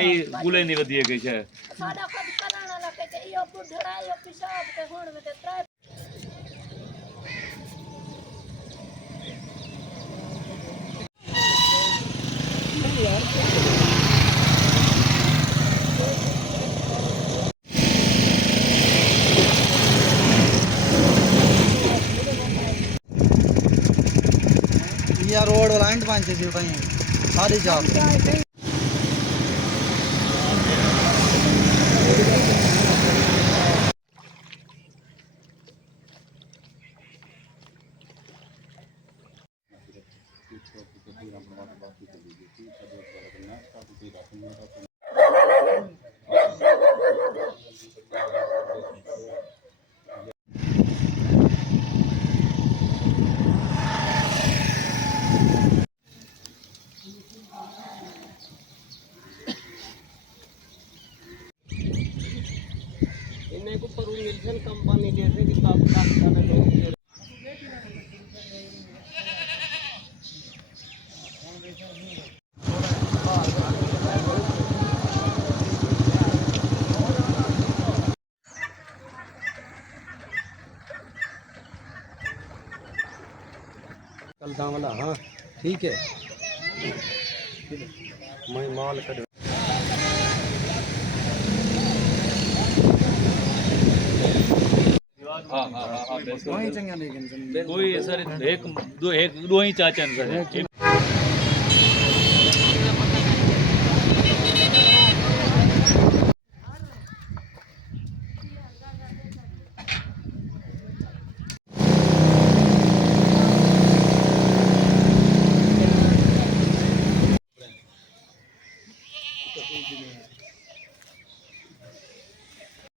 कई गुले नहीं वधिए गई है साडा खुद कराना लगे ते यो बुढ़ड़ा यो पेशाब ते हुण में ते त्रै या रोड वाला एंड पांच से भाई सारी जात इन्हें को पर विल्सन कंपनी जैसे कि काम करने लोग कल दाम वाला हाँ ठीक है मैं माल कर वहीं चंगा लेकिन कोई सर एक दो ही चाचन सर